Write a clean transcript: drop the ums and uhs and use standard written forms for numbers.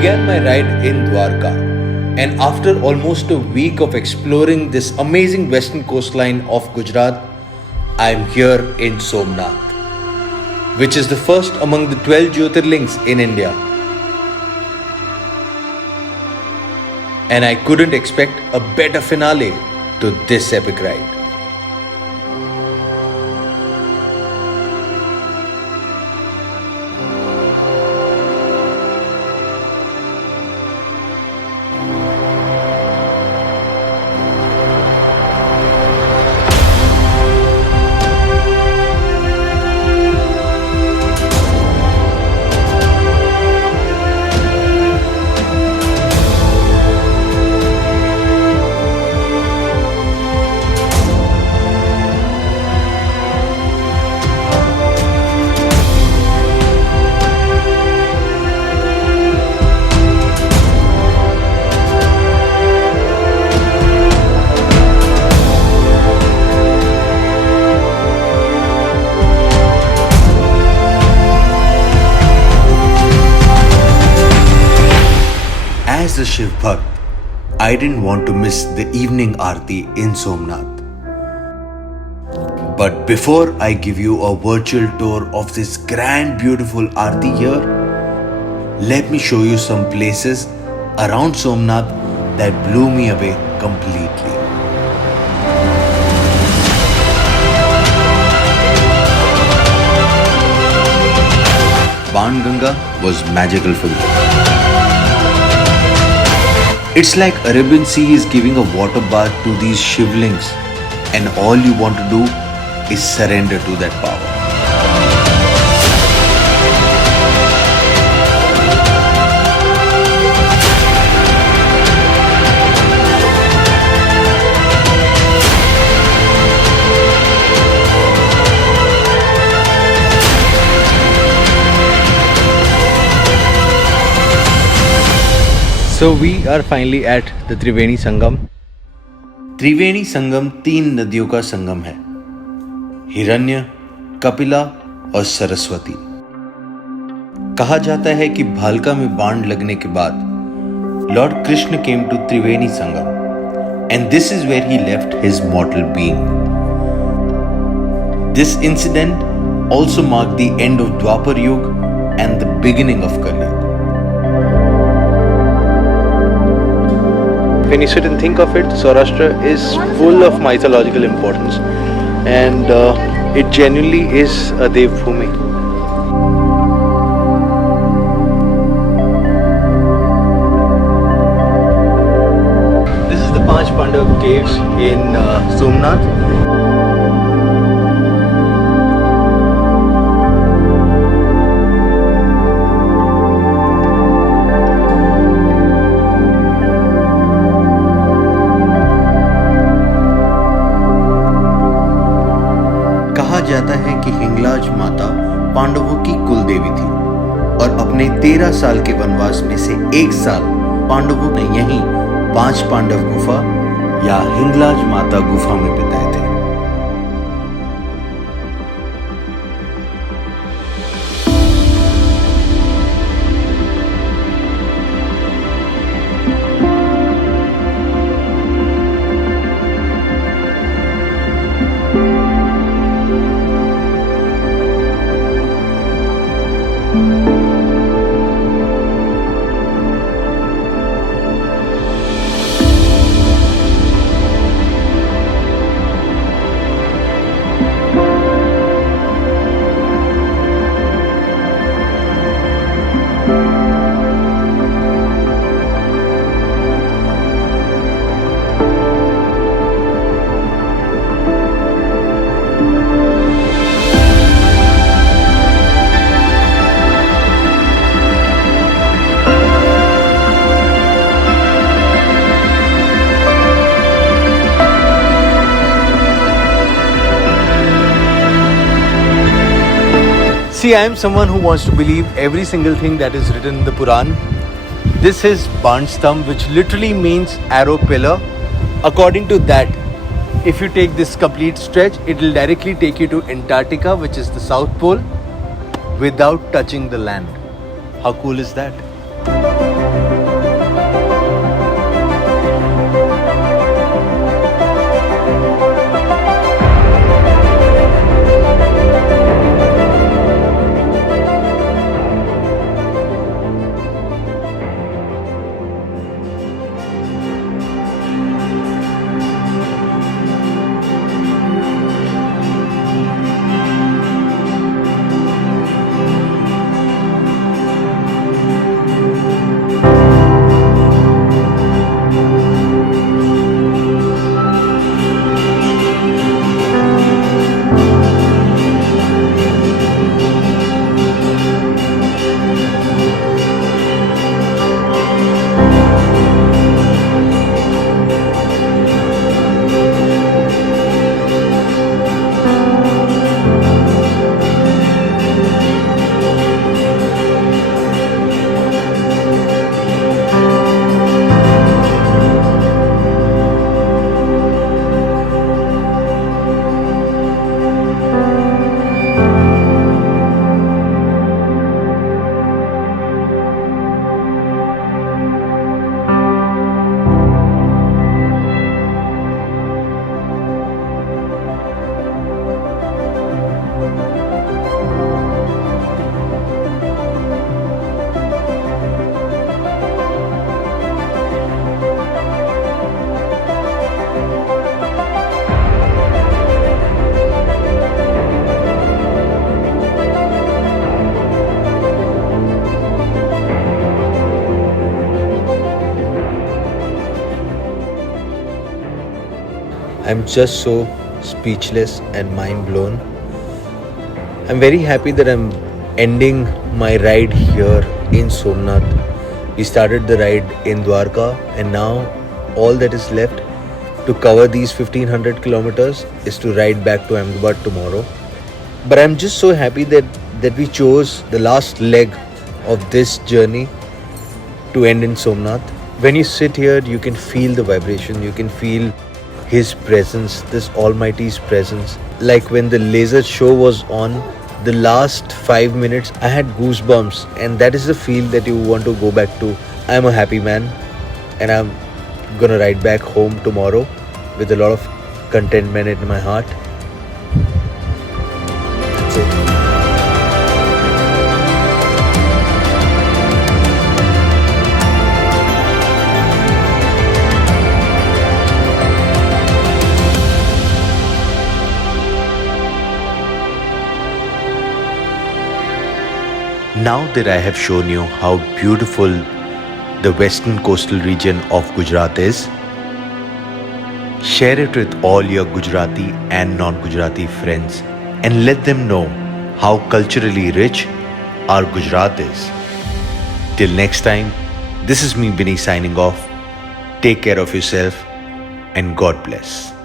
began my ride in Dwarka, and after almost a week of exploring this amazing western coastline of Gujarat, I am here in Somnath, which is the first among the 12 Jyotirlings in India. And I couldn't expect a better finale to this epic ride. As a Shiv Bhakt, I didn't want to miss the evening Aarti in Somnath. But before I give you a virtual tour of this grand beautiful Aarti here, let me show you some places around Somnath that blew me away completely. Banganga was magical for me. It's like Arabian Sea is giving a water bath to these shivlings, and all you want to do is surrender to that power. So we are finally at the Triveni Sangam. Triveni Sangam 3 नदियों का संगम है, हिरण्य, कपिला और सरस्वती। कहा जाता है कि भालका में बाण लगने के बाद lord Krishna came to Triveni Sangam and this is where he left his mortal being. This incident also marked the end of Dwapar Yuga and the beginning of Kali Yuga. When you sit and think of it, Saurashtra is full of mythological importance, and it genuinely is a Dev Bhumi. This is the Panch Pandav caves in Somnath. कहा जाता है कि हिंगलाज माता पांडवों की कुल देवी थी और अपने 13 साल के वनवास में से 1 साल पांडवों ने यहीं 5 पांडव गुफा या हिंगलाज माता गुफा में बिताए थे। See, I am someone who wants to believe every single thing that is written in the Quran. This is Banstam, which literally means arrow pillar. According to that, if you take this complete stretch, it will directly take you to Antarctica, which is the South Pole, without touching the land. How cool is that? I'm just so speechless and mind blown. I'm very happy that I'm ending my ride here in Somnath. We started the ride in Dwarka, and now all that is left to cover these 1500 kilometers is to ride back to Ahmedabad tomorrow. But I'm just so happy that we chose the last leg of this journey to end in Somnath. When you sit here, you can feel the vibration, you can feel His presence, this Almighty's presence. Like when the laser show was on, the last 5 minutes, I had goosebumps, and that is the feel that you want to go back to. I'm a happy man, and I'm gonna ride back home tomorrow with a lot of contentment in my heart. That's it. Now that I have shown you how beautiful the western coastal region of Gujarat is, share it with all your Gujarati and non-Gujarati friends and let them know how culturally rich our Gujarat is. Till next time, this is me Binny signing off. Take care of yourself and God bless.